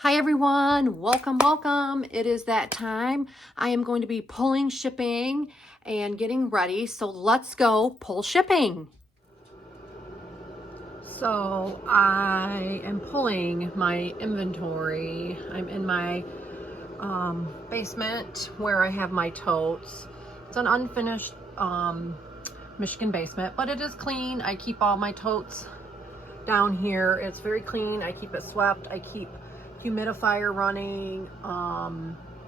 Hi everyone, welcome. It is that time. I am going to be pulling shipping and getting ready. So let's go pull shipping. So I am pulling my inventory. I'm in my basement where I have my totes. It's an unfinished Michigan basement, but it is clean. I keep all my totes down here. It's very clean. I keep it swept. I keep humidifier running.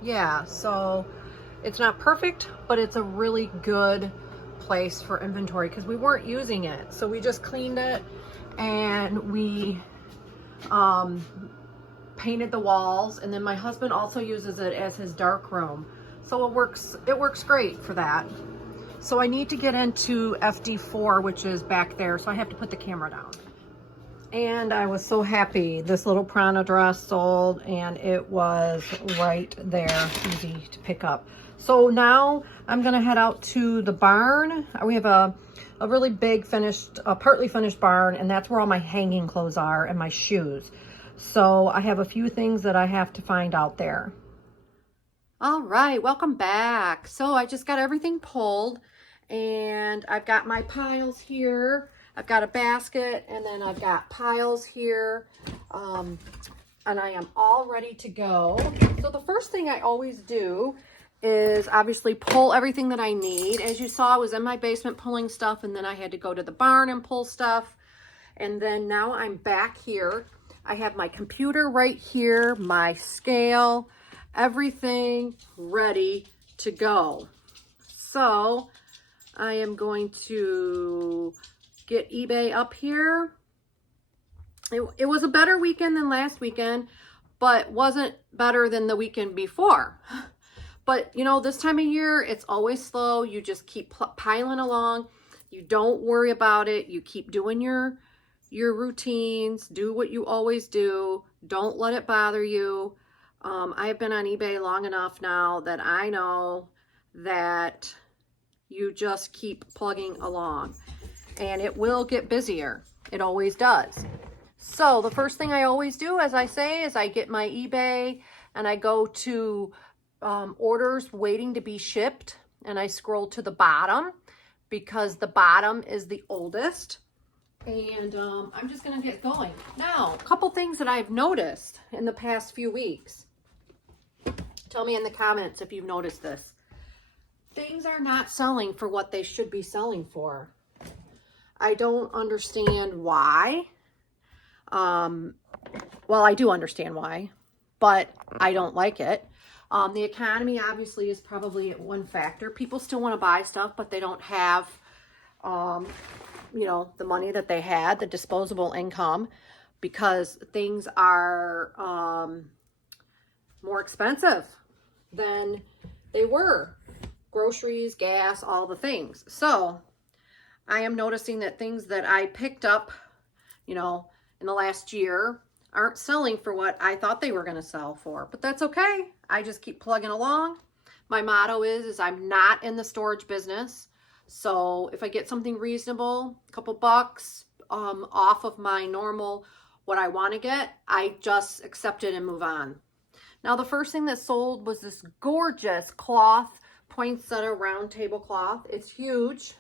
Yeah, so it's not perfect, but it's a really good place for inventory because we weren't using it. So we just cleaned it and we painted the walls, and then my husband also uses it as his dark room. So it works great for that. So I need to get into FD4, which is back there. So I have to put the camera down. And I was so happy. This little Prana dress sold, and it was right there, easy to pick up. So now I'm gonna head out to the barn. We have a really big partly finished barn, and that's where all my hanging clothes are and my shoes. So I have a few things that I have to find out there. All right, welcome back. So I just got everything pulled, and I've got my piles here. I've got a basket, and then I've got piles here, and I am all ready to go. So the first thing I always do is obviously pull everything that I need. As you saw, I was in my basement pulling stuff, and then I had to go to the barn and pull stuff. And then now I'm back here. I have my computer right here, my scale, everything ready to go. So I am going to get eBay up here. It was a better weekend than last weekend, but wasn't better than the weekend before. But you know, this time of year, it's always slow. You just keep piling along. You don't worry about it. You keep doing your routines. Do what you always do. Don't let it bother you. I've been on eBay long enough now that I know that you just keep plugging along, and it will get busier. It always does. So the first thing I always do, as I say, is I get my eBay and I go to orders waiting to be shipped, and I scroll to the bottom because the bottom is the oldest. And I'm just gonna get going. Now, a couple things that I've noticed in the past few weeks. Tell me in the comments if you've noticed this. Things are not selling for what they should be selling for. I don't understand why. Well, I do understand why, but I don't like it. The economy obviously is probably one factor. People still want to buy stuff, but they don't have, you know, the money that they had, the disposable income, because things are more expensive than they were. Groceries, gas, all the things. So I am noticing that things that I picked up, you know, in the last year aren't selling for what I thought they were going to sell for, but that's okay. I just keep plugging along. My motto is I'm not in the storage business. So if I get something reasonable, a couple bucks off of my normal, what I want to get, I just accept it and move on. Now, the first thing that sold was this gorgeous cloth, poinsettia round tablecloth. It's huge.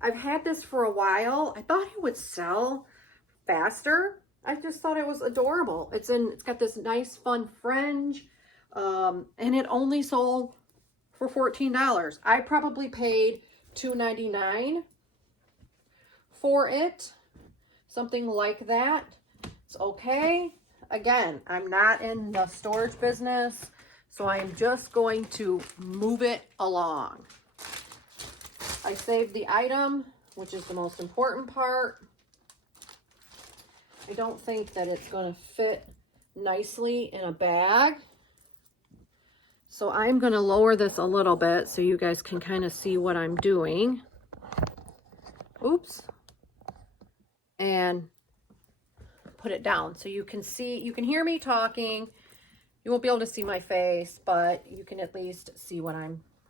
I've had this for a while. I thought it would sell faster. I just thought it was adorable. It's got this nice fun fringe, and it only sold for $14. I probably paid $2.99 for it, something like that. It's okay. Again, I'm not in the storage business, so I'm just going to move it along. I saved the item, which is the most important part. I don't think that it's going to fit nicely in a bag. So I'm going to lower this a little bit so you guys can kind of see what I'm doing. Oops. And put it down so you can see, you can hear me talking. You won't be able to see my face, but you can at least see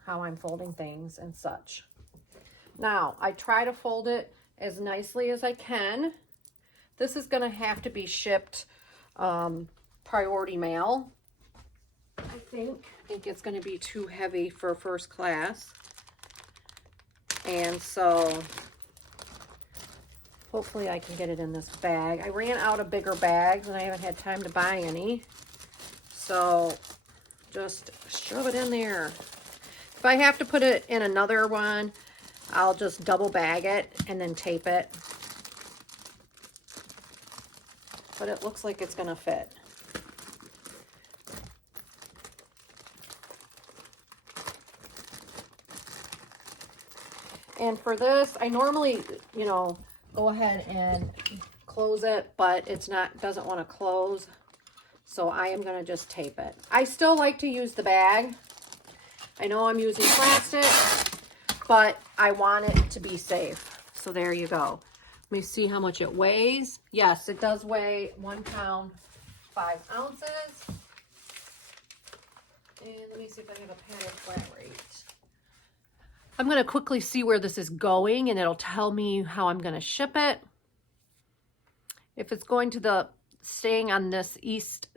how I'm folding things and such. Now, I try to fold it as nicely as I can. This is going to have to be shipped priority mail. I think it's going to be too heavy for first class. And so hopefully I can get it in this bag. I ran out of bigger bags and I haven't had time to buy any. So just shove it in there. If I have to put it in another one, I'll just double bag it and then tape it. But it looks like it's gonna fit. And for this, I normally, you know, go ahead and close it, but it's not, doesn't want to close. So I am going to just tape it. I still like to use the bag. I know I'm using plastic, but I want it to be safe. So there you go. Let me see how much it weighs. Yes, it does weigh 1 pound, 5 ounces. And let me see if I have a padded flat rate. I'm going to quickly see where this is going and it'll tell me how I'm going to ship it. If it's going to the, staying on this east,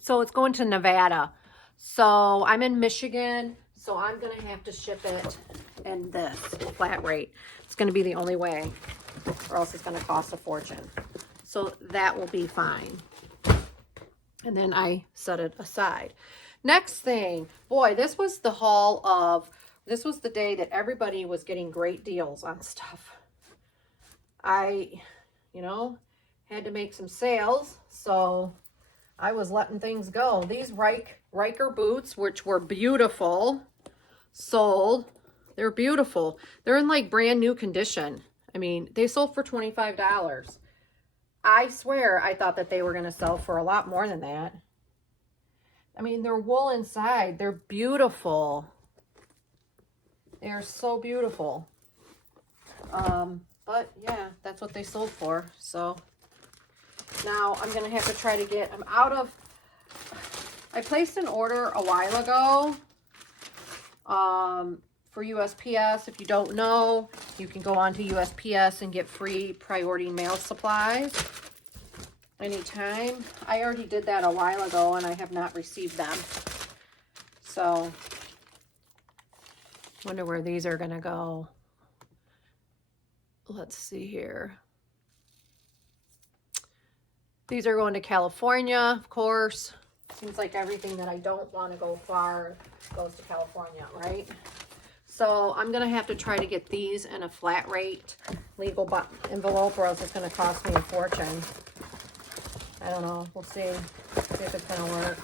so it's going to Nevada. So I'm in Michigan, so I'm going to have to ship it in this flat rate. It's going to be the only way, or else it's going to cost a fortune. So that will be fine. And then I set it aside. Next thing, boy, this was the haul of, this was the day that everybody was getting great deals on stuff. I, you know, had to make some sales, so I was letting things go. These Riker boots, which were beautiful, sold. They're beautiful. They're in like brand new condition. I mean, they sold for $25. I swear I thought that they were going to sell for a lot more than that. I mean, they're wool inside. They're beautiful. They're so beautiful. But yeah, that's what they sold for. So now I'm going to have to try to get, I'm out of, I placed an order a while ago for USPS. If you don't know, you can go on to USPS and get free priority mail supplies anytime. I already did that a while ago and I have not received them. So wonder where these are going to go. Let's see here. These are going to California, of course. Seems like everything that I don't want to go far goes to California, right? So I'm going to have to try to get these in a flat rate legal envelope, or else it's going to cost me a fortune. I don't know. We'll see. See if it's going to work.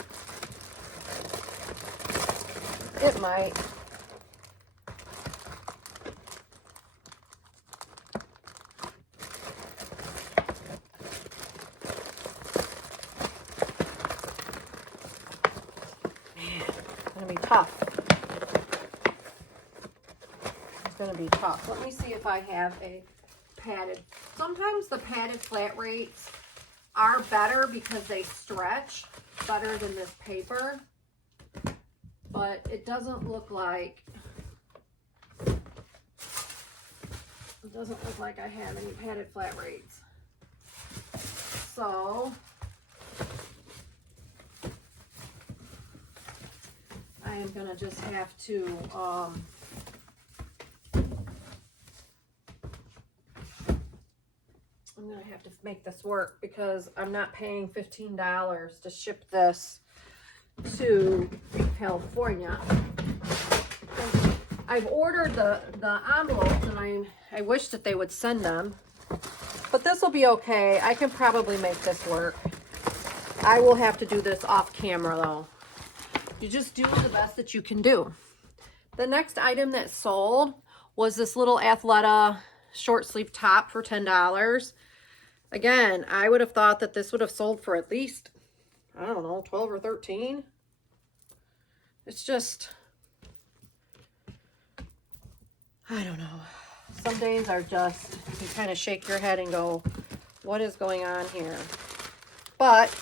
It might. Tough. It's going to be tough. Let me see if I have a padded. Sometimes the padded flat rates are better because they stretch better than this paper, but it doesn't look like I have any padded flat rates. So I am going to just have to, I'm going to have to make this work because I'm not paying $15 to ship this to California. I've ordered the envelopes and I wish that they would send them, but this will be okay. I can probably make this work. I will have to do this off camera though. You just do the best that you can do. The next item that sold was this little Athleta short sleeve top for $10. Again, I would have thought that this would have sold for at least, I don't know, 12 or 13. It's just, I don't know. Some days are just, you kind of shake your head and go, what is going on here? But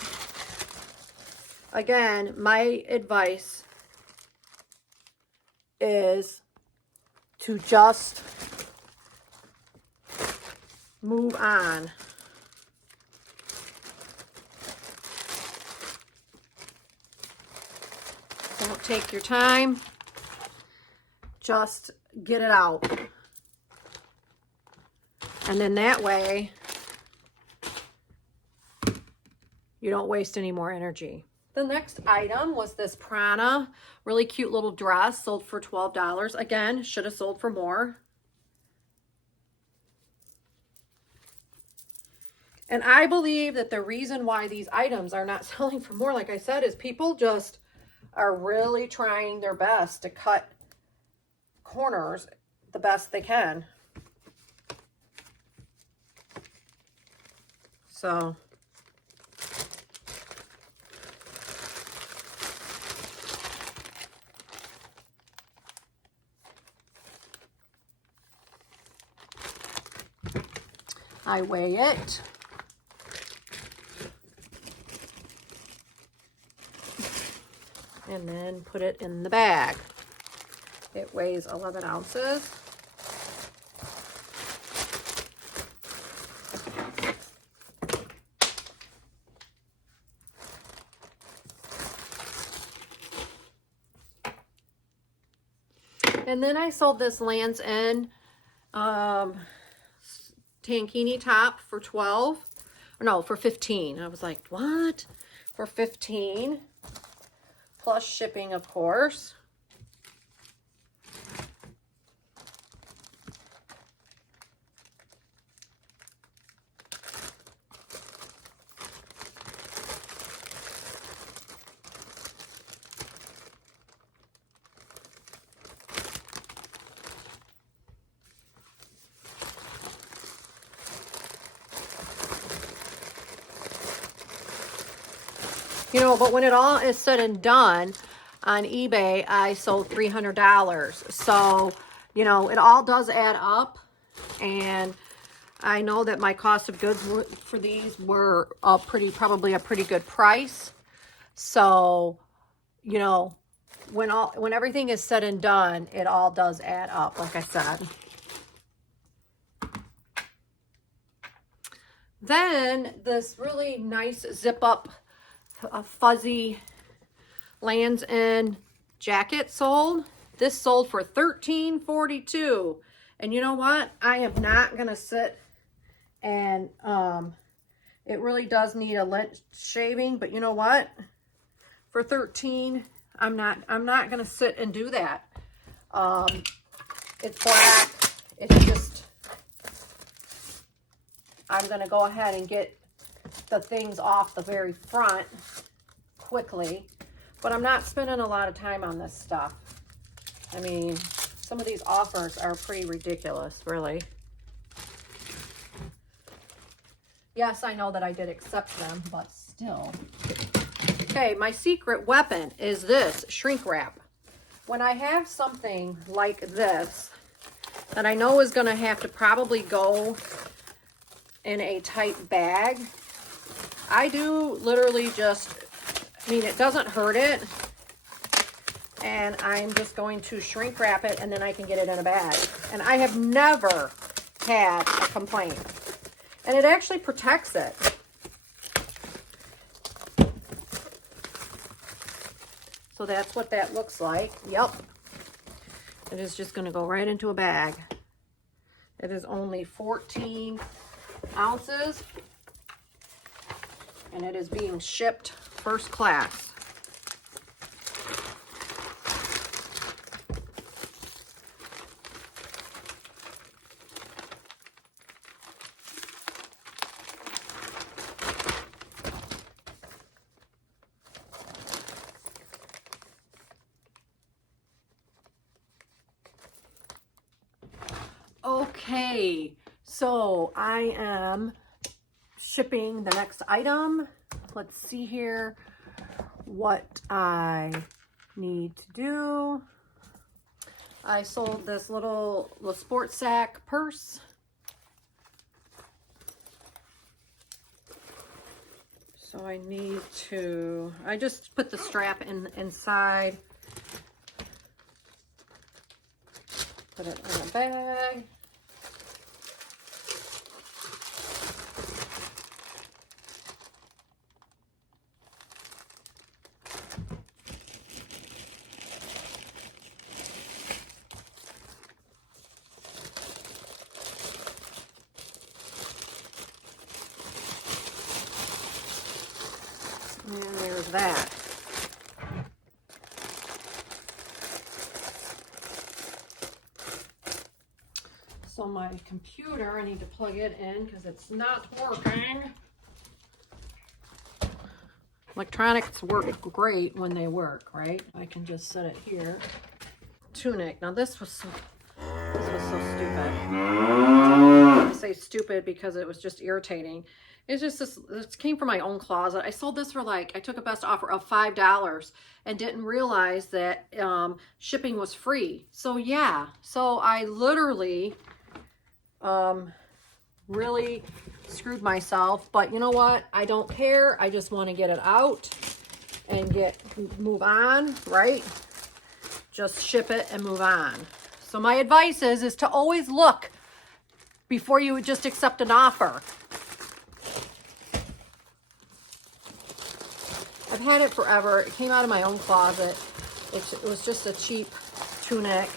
again, my advice is to just move on. Don't take your time. Just get it out. And then that way, you don't waste any more energy. The next item was this Prana, really cute little dress, sold for $12. Again, should have sold for more. And I believe that the reason why these items are not selling for more, like I said, is people just are really trying their best to cut corners the best they can. So I weigh it. And then put it in the bag. It weighs 11 ounces. And then I sold this Lands' End tankini top for 12. No, for 15. I was like, what? For 15. Plus shipping, of course. You know, but when it all is said and done, on eBay, I sold $300. So, you know, it all does add up. And I know that my cost of goods for these were probably a pretty good price. So, you know, when everything is said and done, it all does add up, like I said. Then this really nice zip up fuzzy Lands' End jacket sold. This sold for $13.42. And you know what? I am not gonna sit and it really does need a lint shaving, but you know what? For 13, I'm not gonna sit and do that. It's black. It's just, I'm gonna go ahead and get the things off the very front quickly, but I'm not spending a lot of time on this stuff. I mean, some of these offers are pretty ridiculous, really. Yes, I know that I did accept them, but still. Okay, my secret weapon is this shrink wrap. When I have something like this that I know is going to have to probably go in a tight bag, I do literally just, I mean, it doesn't hurt it. And I'm just going to shrink wrap it and then I can get it in a bag. And I have never had a complaint. And it actually protects it. So that's what that looks like. Yep. It is just going to go right into a bag. It is only 14 ounces. And it is being shipped first class. Okay, so I am shipping the next item. Let's see here what I need to do. I sold this little Le Sport Sac purse. So I need to, I just put the strap inside. Put it in a bag. And there's that. So my computer, I need to plug it in because it's not working. Electronics work great when they work, right? I can just set it here. Tunic. Now this was so stupid. I say stupid because it was just irritating. It's just this came from my own closet. I sold this for I took a best offer of $5 and didn't realize that shipping was free. So yeah, so I literally really screwed myself, but you know what? I don't care. I just want to get it out and move on, right? Just ship it and move on. So my advice is to always look before you just accept an offer. I've had it forever. It came out of my own closet. It was just a cheap tunic.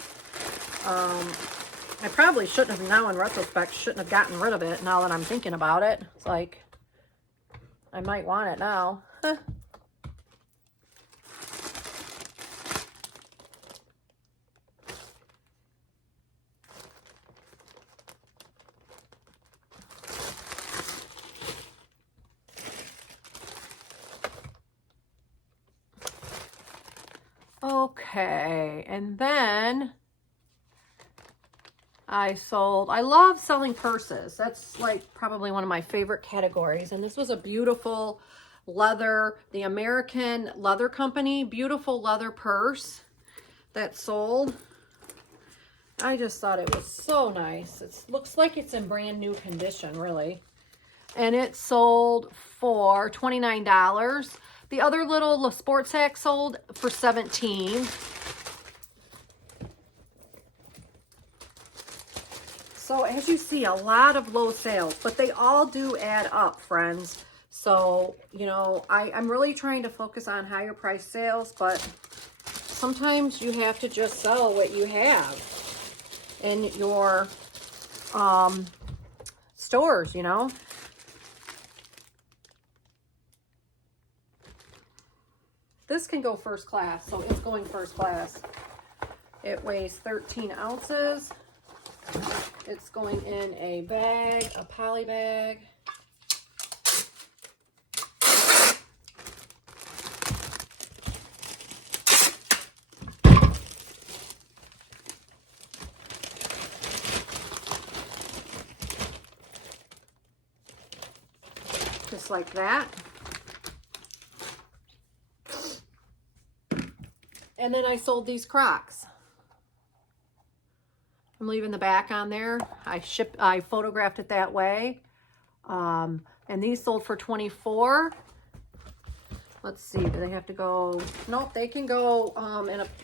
I probably shouldn't have, now in retrospect, shouldn't have gotten rid of it now that I'm thinking about it. It's like, I might want it now. Okay, and then I love selling purses. That's like probably one of my favorite categories. And this was a beautiful leather, the American Leather Company, beautiful leather purse that sold. I just thought it was so nice. It looks like it's in brand new condition, really. And it sold for $29. The other little sports sack sold for $17. So as you see, a lot of low sales, but they all do add up, friends. So, you know, I'm really trying to focus on higher price sales, but sometimes you have to just sell what you have in your stores, you know. This can go first class, so it's going first class. It weighs 13 ounces. It's going in a bag, a poly bag. Just like that. And then I sold these Crocs. I'm leaving the back on there. I photographed it that way. And these sold for $24. Let's see, do they have to go? Nope, they can go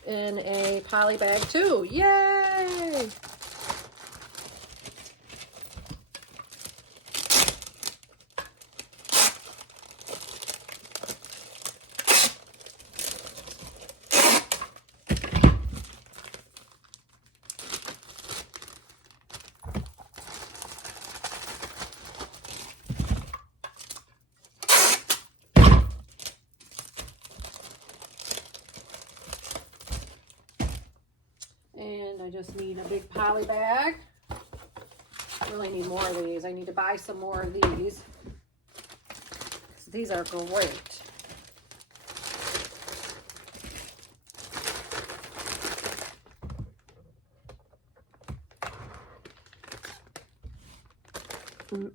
in a poly bag too. Yay! And I just need a big poly bag. I really need more of these. I need to buy some more of these. These are great.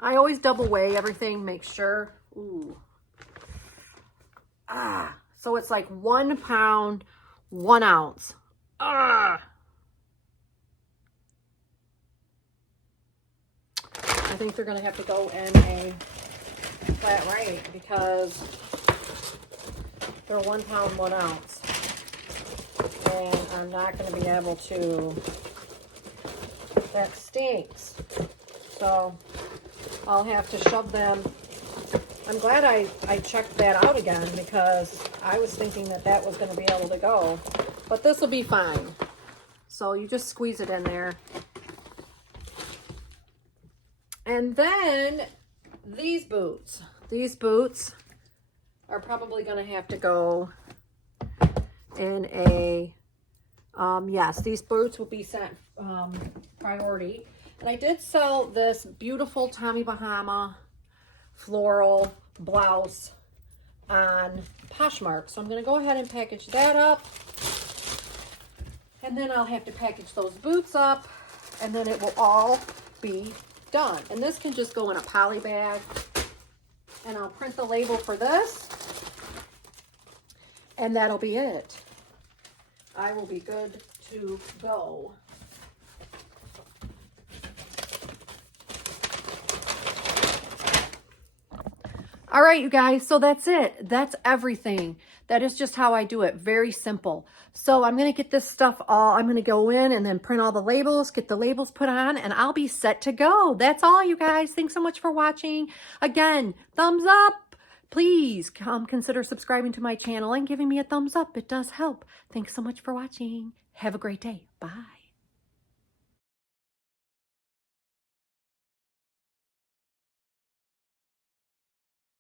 I always double weigh everything, make sure. Ooh. So it's like 1 pound, 1 ounce. I think they're going to have to go in a flat rate because they're 1 pound, 1 ounce. And I'm not going to be able to, that stinks. So I'll have to shove them. I'm glad I checked that out again because I was thinking that was going to be able to go. But this will be fine. So you just squeeze it in there. And then these boots. These boots are probably going to have to go in a, yes, these boots will be sent priority. And I did sell this beautiful Tommy Bahama floral blouse on Poshmark. So I'm going to go ahead and package that up. And then I'll have to package those boots up. And then it will all be done. And this can just go in a poly bag. And I'll print the label for this. And that'll be it. I will be good to go. All right, you guys, so that's it. That's everything. That is just how I do it. Very simple. So I'm going to get this stuff I'm going to go in and then print all the labels, get the labels put on, and I'll be set to go. That's all, you guys. Thanks so much for watching. Again, thumbs up. Please consider subscribing to my channel and giving me a thumbs up. It does help. Thanks so much for watching. Have a great day. Bye.